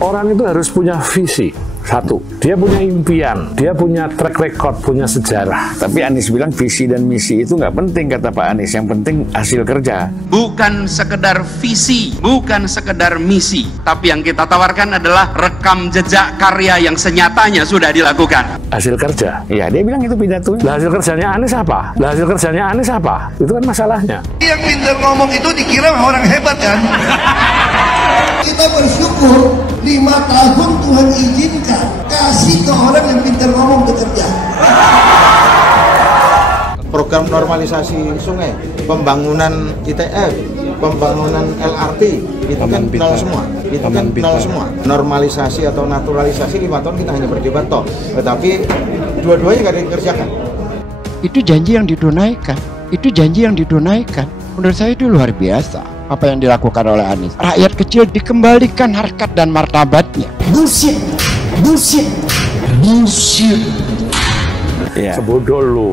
Orang itu harus punya visi. Satu, dia punya impian, dia punya track record, punya sejarah. Tapi Anies bilang visi dan misi itu nggak penting, kata Pak Anies. Yang penting hasil kerja. Bukan sekedar visi, bukan sekedar misi, tapi yang kita tawarkan adalah rekam jejak karya yang senyatanya sudah dilakukan. Hasil kerja. Ya, dia bilang itu pidatonya. Lah hasil kerjanya Anies apa? Lah hasil kerjanya Anies apa? Itu kan masalahnya. Yang pintar ngomong itu dikira orang hebat kan? Kita bersyukur 5 tahun Tuhan izinkan kasih ke orang yang pintar ngomong bekerja. Program normalisasi sungai, pembangunan ITF, pembangunan LRT, itu kan nol semua. Itu kan nol semua. Normalisasi atau naturalisasi 5 tahun kita hanya berdebat toh, tetapi dua-duanya nggak dikerjakan. Itu janji yang ditunaikan. Itu janji yang ditunaikan. Menurut saya itu luar biasa apa yang dilakukan oleh Anies. Rakyat kecil dikembalikan harkat dan martabatnya. Bullshit, bullshit, bullshit. Ya. Sebodoh lu.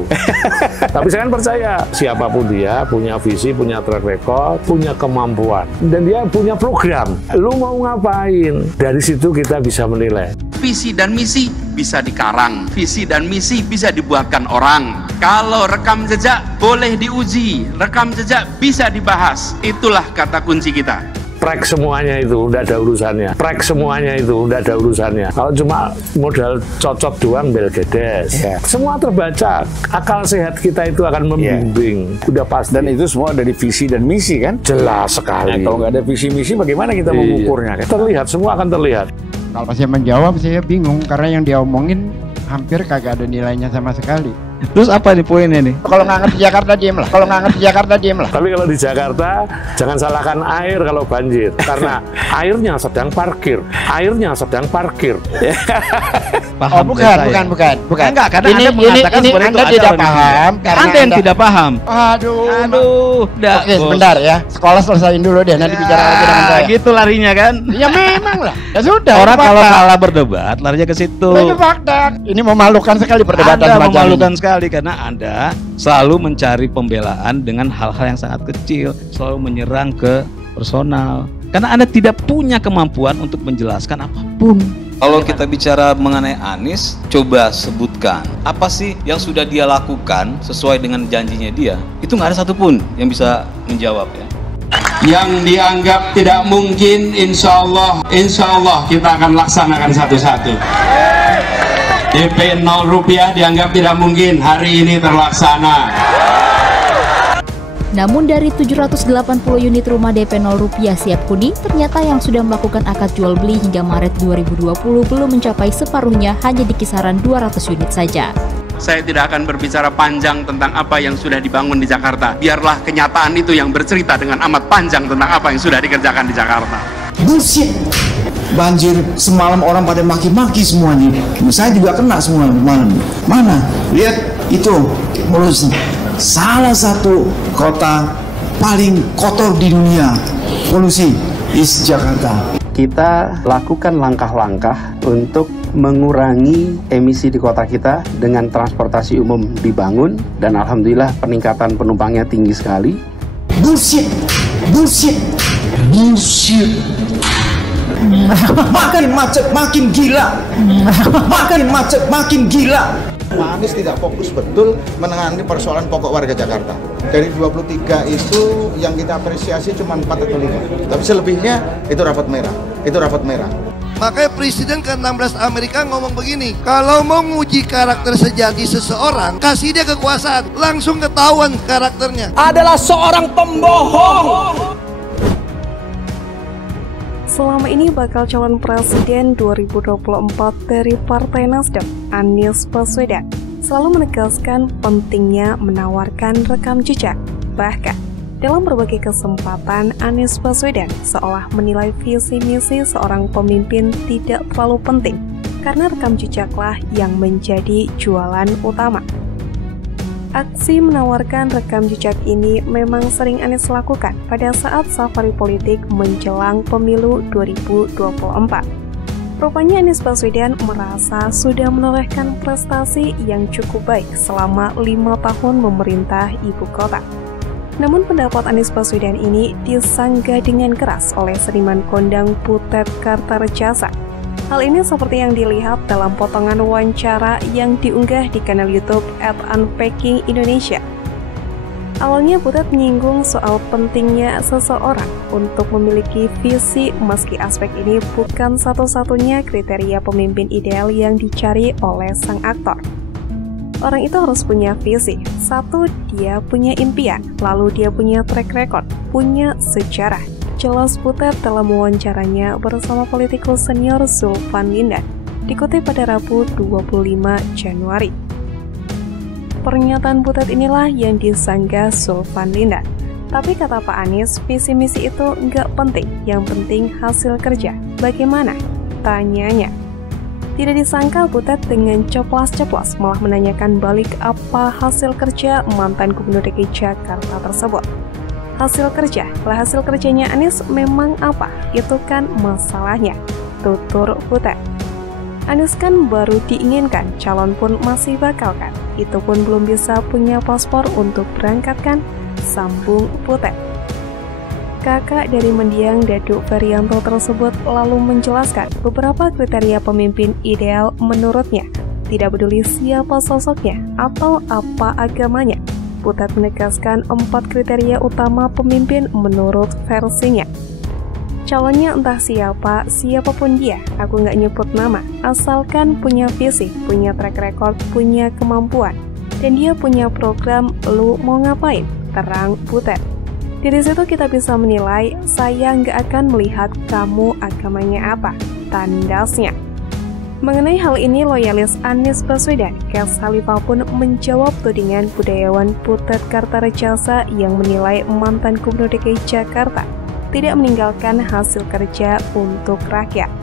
Tapi saya kan percaya siapapun dia punya visi, punya track record, punya kemampuan, dan dia punya program. Lu mau ngapain? Dari situ kita bisa menilai. Visi dan misi bisa dikarang, visi dan misi bisa dibuatkan orang. Kalau rekam jejak boleh diuji, rekam jejak bisa dibahas. Itulah kata kunci kita. Track semuanya itu udah ada urusannya. Track semuanya itu udah ada urusannya. Kalau cuma modal cocok doang belgedes. Semua terbaca. Akal sehat kita itu akan membimbing. Udah pasti. Dan itu semua dari visi dan misi kan? Jelas sekali. Nah, kalau nggak ada visi misi bagaimana kita mengukurnya? Kan? Terlihat, semua akan terlihat. Kalau saya menjawab saya bingung karena yang dia omongin hampir kagak ada nilainya sama sekali. Terus apa nih poinnya nih? Kalau nggak ngerti Jakarta diem lah. Kalau nggak ngerti Jakarta diem lah. Tapi kalau di Jakarta jangan salahkan air kalau banjir, karena airnya sedang parkir. Airnya sedang parkir. Bukan. Enggak, karena Anda mengatakan ini seperti Anda itu tidak ada paham. Anda yang tidak paham. Aduh. Oke, sebentar ya. Sekolah selesaiin dulu deh, nanti bicara lagi dengan saya. Gitu larinya kan? Ya memang lah. Ya sudah. Orang kalau salah berdebat larinya ke situ. Itu fakta. Ini memalukan sekali perdebatan Anda semacam memalukan ini. sekali karena Anda selalu mencari pembelaan dengan hal-hal yang sangat kecil, selalu menyerang ke personal. Karena Anda tidak punya kemampuan untuk menjelaskan apapun. Kalau kita bicara mengenai Anies, coba sebutkan apa sih yang sudah dia lakukan sesuai dengan janjinya dia. Itu nggak ada satupun yang bisa menjawab ya. Yang dianggap tidak mungkin, insya Allah kita akan laksanakan satu-satu. DP 0 rupiah dianggap tidak mungkin, hari ini terlaksana. Namun dari 780 unit rumah DP 0 rupiah siap huni, ternyata yang sudah melakukan akad jual beli hingga Maret 2020 belum mencapai separuhnya, hanya di kisaran 200 unit saja. Saya tidak akan berbicara panjang tentang apa yang sudah dibangun di Jakarta. Biarlah kenyataan itu yang bercerita dengan amat panjang tentang apa yang sudah dikerjakan di Jakarta. Bullshit. Banjir semalam orang pada maki-maki semuanya. Saya juga kena semua malam. Mana? Lihat itu mulus. Salah satu kota paling kotor di dunia polusi is Jakarta. Kita lakukan langkah-langkah untuk mengurangi emisi di kota kita dengan transportasi umum dibangun dan alhamdulillah peningkatan penumpangnya tinggi sekali. Bullshit, bullshit, bullshit. Makin macet makin gila. Makin macet makin gila. Pak Anies tidak fokus betul menangani persoalan pokok warga Jakarta. Dari 23 itu yang kita apresiasi cuma 4 atau 5. Tapi selebihnya itu rapat merah. Itu rapat merah. Makanya Presiden ke-16 Amerika ngomong begini, kalau mau nguji karakter sejati seseorang, kasih dia kekuasaan, langsung ketahuan karakternya. Adalah seorang pembohong. Selama ini bakal calon presiden 2024 dari Partai Nasdem, Anies Baswedan, selalu menegaskan pentingnya menawarkan rekam jejak. Bahkan, dalam berbagai kesempatan, Anies Baswedan seolah menilai visi misi seorang pemimpin tidak terlalu penting, karena rekam jejaklah yang menjadi jualan utama. Aksi menawarkan rekam jejak ini memang sering Anies lakukan pada saat safari politik menjelang pemilu 2024. Rupanya Anies Baswedan merasa sudah menorehkan prestasi yang cukup baik selama 5 tahun memerintah ibu kota. Namun pendapat Anies Baswedan ini disanggah dengan keras oleh seniman kondang Butet Kartarejasa. Hal ini seperti yang dilihat dalam potongan wawancara yang diunggah di kanal YouTube @unpackingIndonesia. Awalnya Butet menyinggung soal pentingnya seseorang untuk memiliki visi, meski aspek ini bukan satu-satunya kriteria pemimpin ideal yang dicari oleh sang aktor. Orang itu harus punya visi. Satu, dia punya impian, lalu dia punya track record, punya sejarah. Jelas Butet dalam wawancaranya bersama politikus senior Zulfan Lindan, dikutip pada Rabu 25 Januari. Pernyataan Butet inilah yang disanggah Zulfan Lindan. Tapi kata Pak Anies, visi misi itu nggak penting, yang penting hasil kerja. Bagaimana? Tanyanya. Tidak disangka Butet dengan ceplas-ceplos malah menanyakan balik apa hasil kerja mantan Gubernur DKI Jakarta tersebut. Hasil kerja, lah hasil kerjanya Anies memang apa? Itu kan masalahnya, tutur Butet. Anies kan baru diinginkan, calon pun masih bakal kan? Itu pun belum bisa punya paspor untuk berangkat kan? Sambung Butet. Kakak dari mendiang Daduk Ferianto tersebut lalu menjelaskan beberapa kriteria pemimpin ideal menurutnya. Tidak peduli siapa sosoknya atau apa agamanya. Butet menegaskan 4 kriteria utama pemimpin menurut versinya. Calonnya entah siapa, siapapun dia, aku nggak nyebut nama, asalkan punya visi, punya track record, punya kemampuan, dan dia punya program, lu mau ngapain? Terang Butet. Dari situ kita bisa menilai, saya nggak akan melihat kamu agamanya apa, tandasnya. Mengenai hal ini, loyalis Anies Baswedan, Kes Khalifah pun menjawab tudingan budayawan Butet Kartarejasa yang menilai mantan Gubernur DKI Jakarta tidak meninggalkan hasil kerja untuk rakyat.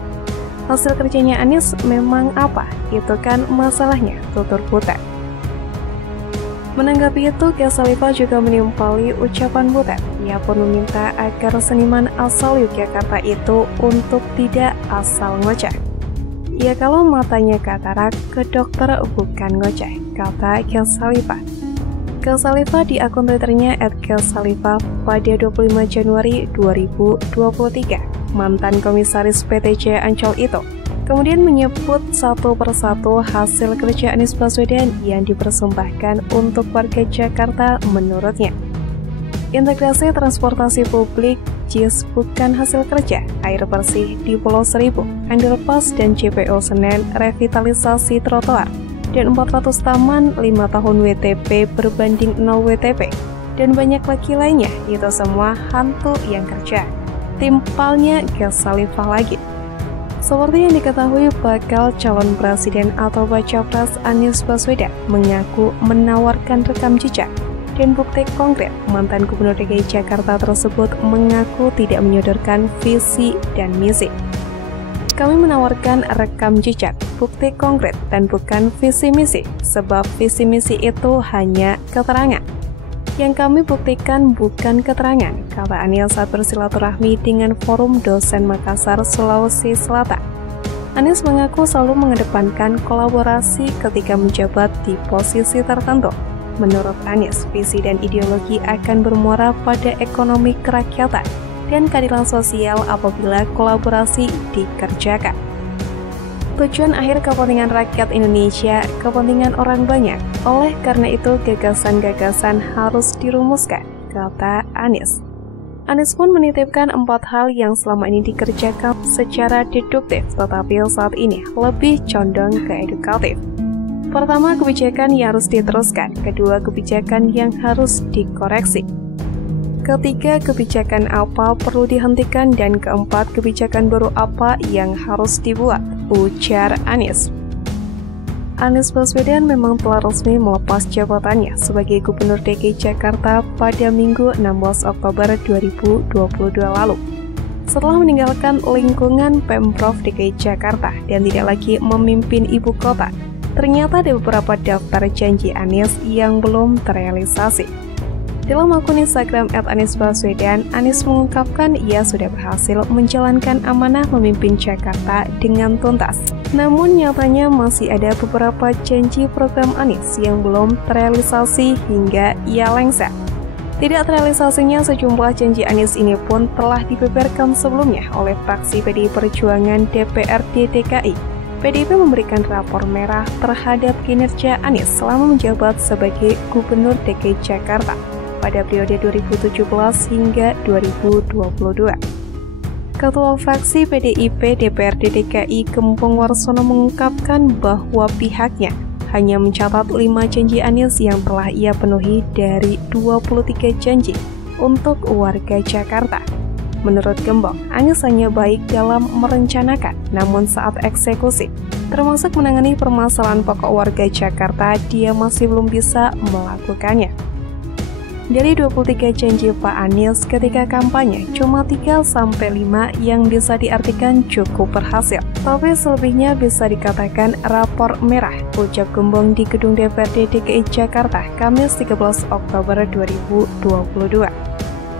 Hasil kerjanya Anies memang apa? Itu kan masalahnya, tutur Butet. Menanggapi itu, Kes Khalifah juga menimpali ucapan Butet. Ia pun meminta agar seniman asal Yogyakarta itu untuk tidak asal ngoceh. Ya kalau matanya katarak, ke dokter bukan ngoceh, kata Kes Khalifah. Kes Khalifah di akun Twitternya @KesKhalifah pada 25 Januari 2023, mantan komisaris PT Jaya Ancol itu, kemudian menyebut satu persatu hasil kerja Anies Baswedan yang dipersembahkan untuk warga Jakarta menurutnya. Integrasi transportasi publik, JIS bukan hasil kerja, air bersih di Pulau Seribu, underpass dan JPO Senen, revitalisasi trotoar, dan 400 taman, 5 tahun WTP berbanding 0 WTP, dan banyak lagi lainnya. Itu semua hantu yang kerja. Timpalnya Kes Khalifah lagi. Seperti yang diketahui, bakal calon presiden atau baca pres Anies Baswedan mengaku menawarkan rekam jejak dan bukti konkret. Mantan Gubernur DKI Jakarta tersebut mengaku tidak menyodorkan visi dan misi. Kami menawarkan rekam jejak, bukti konkret, dan bukan visi misi, sebab visi misi itu hanya keterangan. Yang kami buktikan bukan keterangan, kata Anies saat bersilaturahmi dengan Forum Dosen Makassar, Sulawesi Selatan. Anies mengaku selalu mengedepankan kolaborasi ketika menjabat di posisi tertentu. Menurut Anies, visi dan ideologi akan bermuara pada ekonomi kerakyatan dan keadilan sosial apabila kolaborasi dikerjakan. Tujuan akhir kepentingan rakyat Indonesia, kepentingan orang banyak. Oleh karena itu, gagasan-gagasan harus dirumuskan, kata Anies. Anies pun menitipkan 4 hal yang selama ini dikerjakan secara deduktif, tetapi saat ini lebih condong ke edukatif. Pertama, kebijakan yang harus diteruskan. Kedua, kebijakan yang harus dikoreksi. Ketiga, kebijakan apa perlu dihentikan, dan keempat, kebijakan baru apa yang harus dibuat, ujar Anies. Anies Baswedan memang telah resmi melepas jabatannya sebagai Gubernur DKI Jakarta pada Minggu 16 Oktober 2022 lalu. Setelah meninggalkan lingkungan Pemprov DKI Jakarta dan tidak lagi memimpin ibu kota, ternyata ada beberapa daftar janji Anies yang belum terrealisasi. Dalam akun Instagram @AniesBaswedan, Anies mengungkapkan ia sudah berhasil menjalankan amanah memimpin Jakarta dengan tuntas. Namun nyatanya masih ada beberapa janji program Anies yang belum terrealisasi hingga ia lengser. Tidak terrealisasinya sejumlah janji Anies ini pun telah dibeberkan sebelumnya oleh fraksi PDI Perjuangan DPRD DKI. PDIP memberikan rapor merah terhadap kinerja Anies selama menjabat sebagai Gubernur DKI Jakarta pada periode 2017 hingga 2022. Ketua fraksi PDIP DPRD DKI Gembong Warsono mengungkapkan bahwa pihaknya hanya mencatat 5 janji Anies yang telah ia penuhi dari 23 janji untuk warga Jakarta. Menurut Gembong, Anies hanya baik dalam merencanakan, namun saat eksekusi, termasuk menangani permasalahan pokok warga Jakarta, dia masih belum bisa melakukannya. Dari 23 janji Pak Anies ketika kampanye, cuma 3-5 yang bisa diartikan cukup berhasil. Tapi selebihnya bisa dikatakan rapor merah, ucap Gembong di Gedung DPRD DKI Jakarta, Kamis 13 Oktober 2022.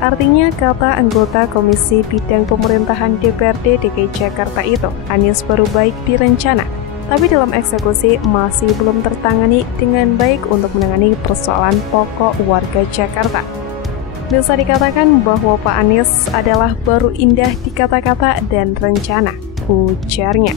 Artinya, kata anggota Komisi Bidang Pemerintahan DPRD DKI Jakarta itu, Anies baru baik direncana, tapi dalam eksekusi masih belum tertangani dengan baik untuk menangani persoalan pokok warga Jakarta. Bisa dikatakan bahwa Pak Anies adalah baru indah di kata-kata dan rencana, ujarnya.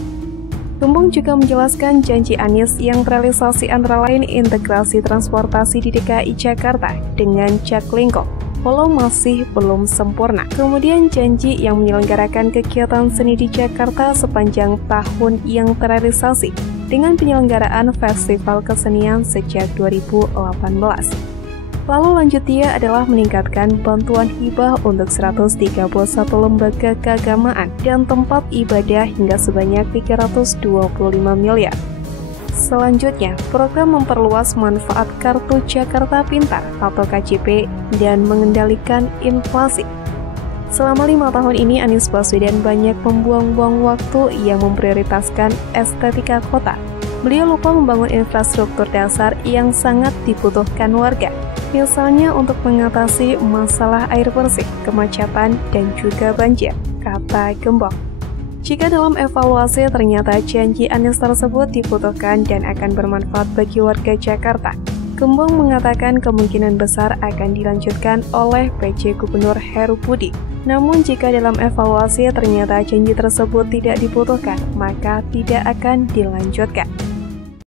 Gembong juga menjelaskan janji Anies yang terrealisasi antara lain integrasi transportasi di DKI Jakarta dengan Jaklingko, walau masih belum sempurna. Kemudian janji yang menyelenggarakan kegiatan seni di Jakarta sepanjang tahun yang terrealisasi dengan penyelenggaraan festival kesenian sejak 2018. Lalu lanjut dia adalah meningkatkan bantuan hibah untuk 131 lembaga keagamaan dan tempat ibadah hingga sebanyak 325 miliar. Selanjutnya, program memperluas manfaat Kartu Jakarta Pintar atau KJP dan mengendalikan inflasi. Selama 5 tahun ini, Anies Baswedan banyak membuang-buang waktu yang memprioritaskan estetika kota. Beliau lupa membangun infrastruktur dasar yang sangat dibutuhkan warga, misalnya untuk mengatasi masalah air bersih, kemacetan, dan juga banjir, kata Gembong. Jika dalam evaluasi ternyata janji Anies tersebut dibutuhkan dan akan bermanfaat bagi warga Jakarta, Gembong mengatakan kemungkinan besar akan dilanjutkan oleh PJ Gubernur Heru Budi. Namun jika dalam evaluasi ternyata janji tersebut tidak dibutuhkan, maka tidak akan dilanjutkan.